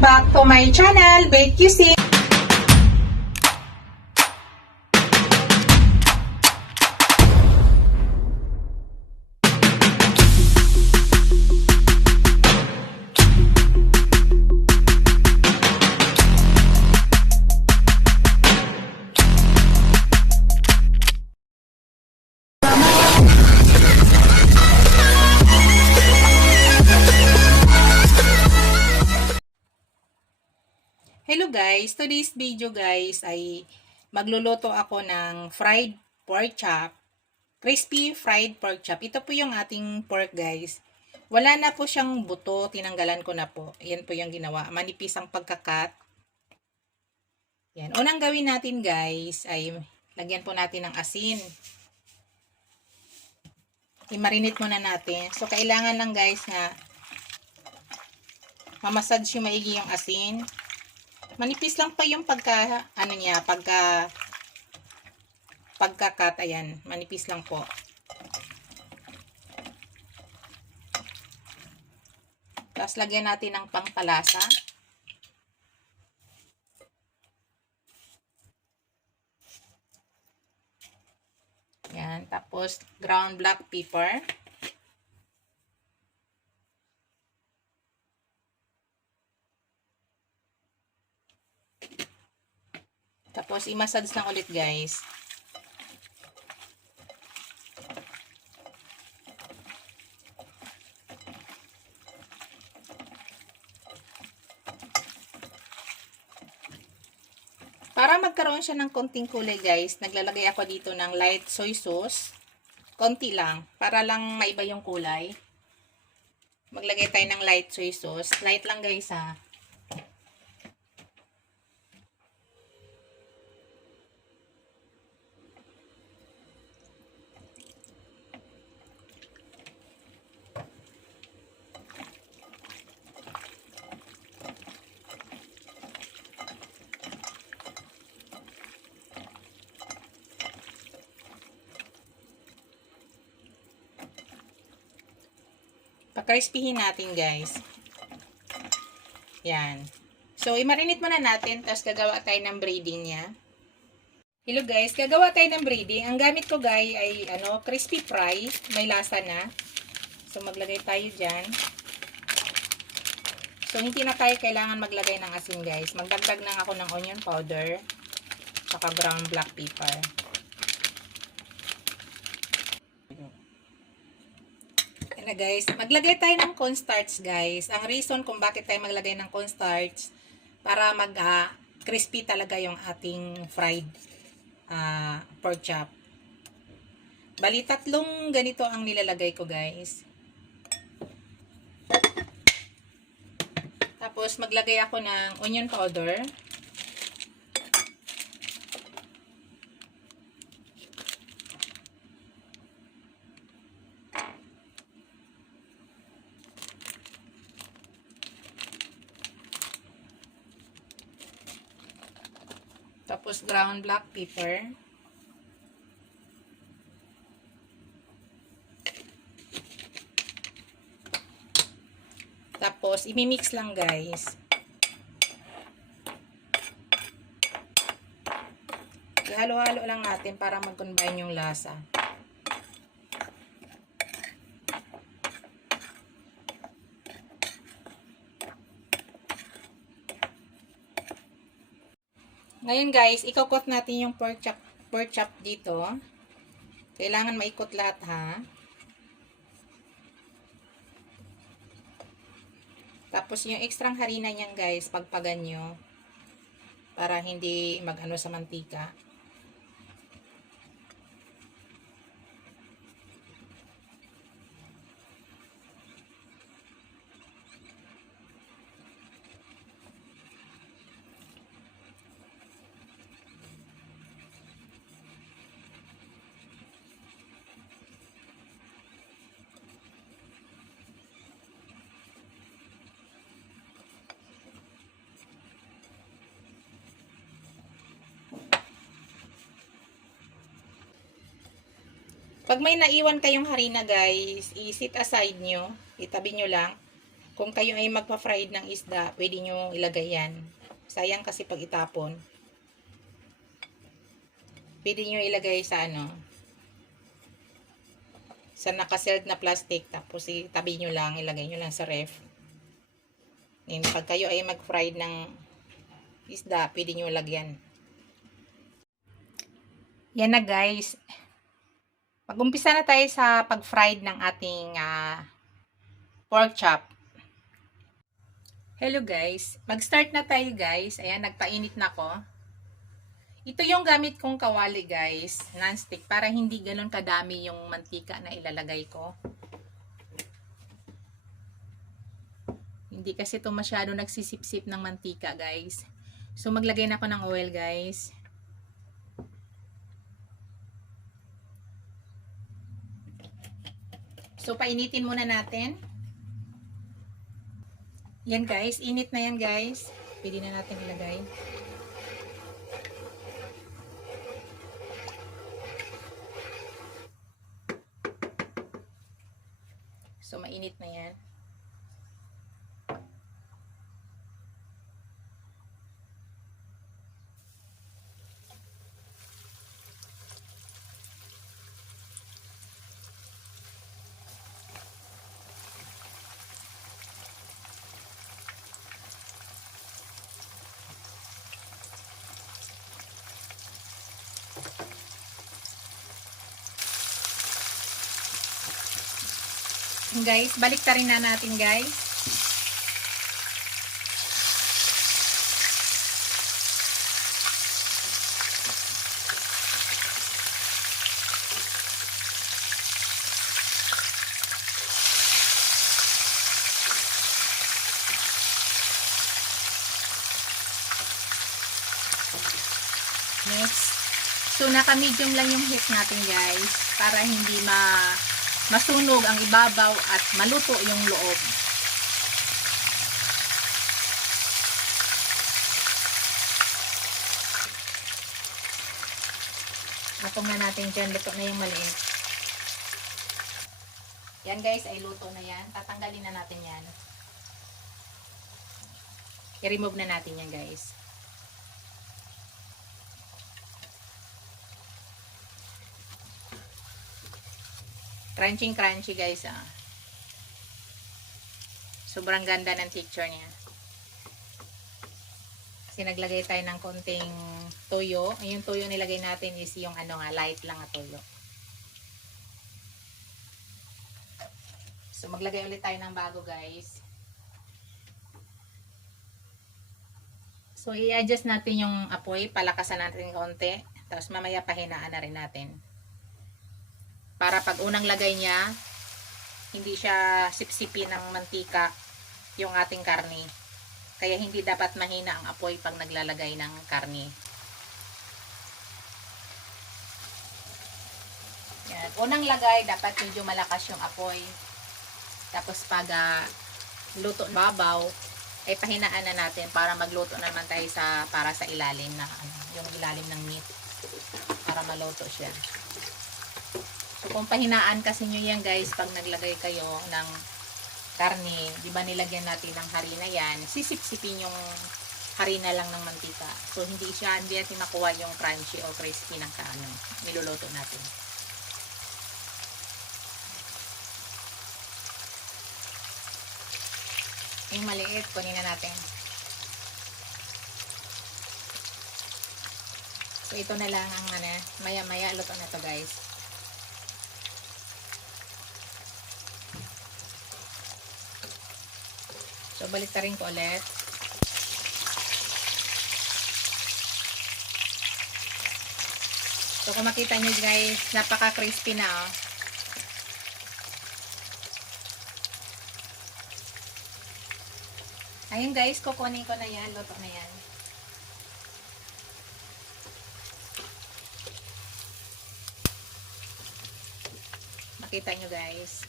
Welcome back to my channel, Bake QC. Hello guys, today's video guys ay magluluto ako ng fried pork chop, crispy fried pork chop. Ito po yung ating pork guys. Wala na po siyang buto, tinanggalan ko na po. Ayan po yung ginawa, manipis ang pagkakat. Yan. Unang gawin natin guys ay lagyan po natin ng asin. I-marinate muna natin. So kailangan lang guys na mamassage yung maigi yung asin. Manipis lang pa yung pagkakat, ayan, manipis lang po. Tapos lagyan natin ng pangpalasa. Ayan, tapos ground black pepper. Tapos, i-massage lang ulit, guys. Para magkaroon siya ng konting kulay, guys, naglalagay ako dito ng light soy sauce. Konti lang, para lang maiba yung kulay. Maglagay tayo ng light soy sauce. Light lang, guys, ha. Pa-crispyhin natin, guys. Yan. So, i-marinate muna natin, tapos gagawa tayo ng braiding niya. Hello, guys. Gagawa tayo ng braiding. Ang gamit ko, guys, ay crispy fry. May lasa na. So, maglagay tayo dyan. So, hindi na tayo kailangan maglagay ng asin, guys. Magdagdag lang ako ng onion powder, saka brown black pepper. Na guys, maglagay tayo ng cornstarch guys. Ang reason kung bakit tayo maglagay ng cornstarch, para crispy talaga yung ating fried pork chop. Bali, 3 ganito ang nilalagay ko guys. Tapos maglagay ako ng onion powder. Tapos ground black pepper. Tapos imimix lang guys. Ihalo-halo lang natin para mag-combine yung lasa. Ngayon guys, ikakot natin yung pork chop dito. Kailangan maikot lahat ha. Tapos yung extrang harina niyan guys, pagpagan nyo. Para hindi mag-ano sa mantika. Pag may naiwan kayong harina guys, i-set aside nyo, itabi nyo lang. Kung kayo ay magpa-fried ng isda, pwede nyo ilagay yan. Sayang kasi pag itapon. Pwede nyo ilagay sa sa nakasealed na plastic. Tapos itabi nyo lang, ilagay nyo lang sa ref. And pag kayo ay mag-fried ng isda, pwede nyo lagyan. Yan na guys. Mag-umpisa na tayo sa pag-fried ng ating pork chop. Hello guys. Mag-start na tayo guys. Ayan, nagpainit na ako. Ito yung gamit kong kawali guys. Non-stick. Para hindi ganun kadami yung mantika na ilalagay ko. Hindi kasi ito masyado nagsisip-sip ng mantika guys. So maglagay na ako ng oil guys. So, painitin muna natin. Yan guys, init na yan guys. Pwede na natin ilagay. So, mainit na yan. Guys, balik ta rin na natin guys. Next. So, naka-medium lang yung heat natin guys. Para hindi masunog ang ibabaw at maluto yung loob. Atong na natin dyan. Luto na yung maliit. Yan guys, ay luto na yan. Tatanggalin na natin yan. I-remove na natin yan guys. Crunchy guys Sobrang ganda ng texture niya. Kasi naglagay tayo ng konting toyo. Yung toyo nilagay natin is yung light lang na toyo. So maglagay ulit tayo ng bago guys. So i-adjust natin yung apoy, palakasan natin konti. Tapos mamaya pahinaan na rin natin. Para pag unang lagay niya, hindi siya sipsipin ng mantika yung ating karne. Kaya hindi dapat mahina ang apoy pag naglalagay ng karne. Yan. Unang lagay, dapat medyo malakas yung apoy. Tapos pag luto babaw, ay pahinaan na natin para magluto naman tayo para sa ilalim na yung ilalim ng meat. Para maluto siya. So, kung pahinaan kasi nyo yan guys, pag naglagay kayo ng karne, di ba nilagyan natin ng harina yan, sisip-sipin yung harina lang ng mantika. So, hindi natin makuha yung crunchy o crispy ng niluluto natin. Yung maliit, kunin na natin. So, ito na lang ang maya-maya, luto na to guys. So, balik ta rin ko ulit. So, kung makita nyo guys, napaka-crispy na Ayun guys, kukunin ko na yan. Luto na yan. Makita nyo guys.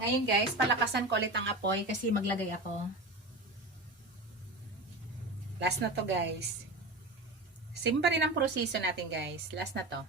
Ngayon guys, palakasan ko ulit ang apoy kasi maglagay ako. Last na to guys. Same pa rin ang proseso natin guys. Last na to.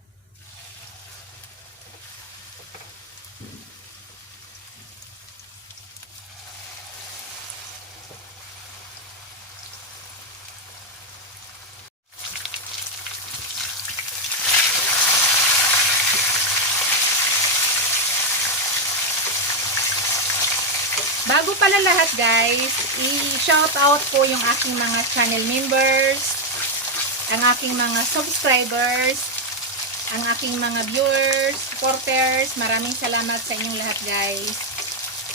Bago pala lahat guys, i-shout out po yung aking mga channel members, ang aking mga subscribers, ang aking mga viewers, supporters. Maraming salamat sa inyong lahat guys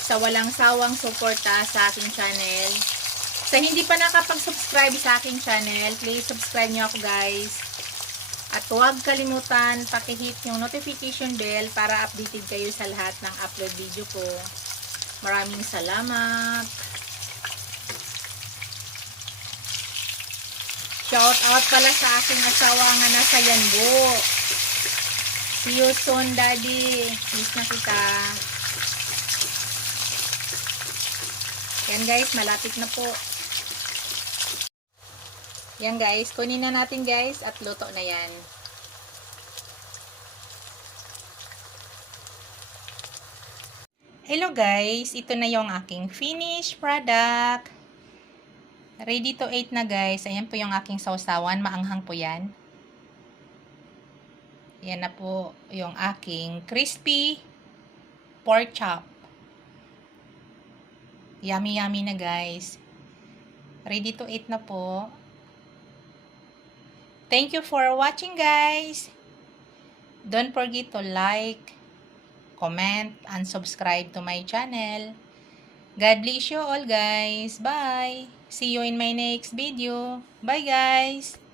sa walang sawang suporta sa aking channel. Sa hindi pa nakapag-subscribe sa aking channel, please subscribe nyo ako guys. At huwag kalimutan paki-hit yung notification bell para updated kayo sa lahat ng upload video ko. Maraming salamat. Shout out pala sa aking asawa nga nasa Yanbo. See you soon, Daddy. Miss na kita. Yan guys, malapit na po. Yan guys, kunin na natin guys at luto na yan. Hello guys, ito na yung aking finished product. Ready to eat na guys. Ayan po yung aking sausawan, maanghang po yan. Yan na po yung aking crispy pork chop. Yummy yummy na guys. Ready to eat na po. Thank you for watching guys. Don't forget to like, comment, and subscribe to my channel. God bless you all guys. Bye. See you in my next video. Bye guys.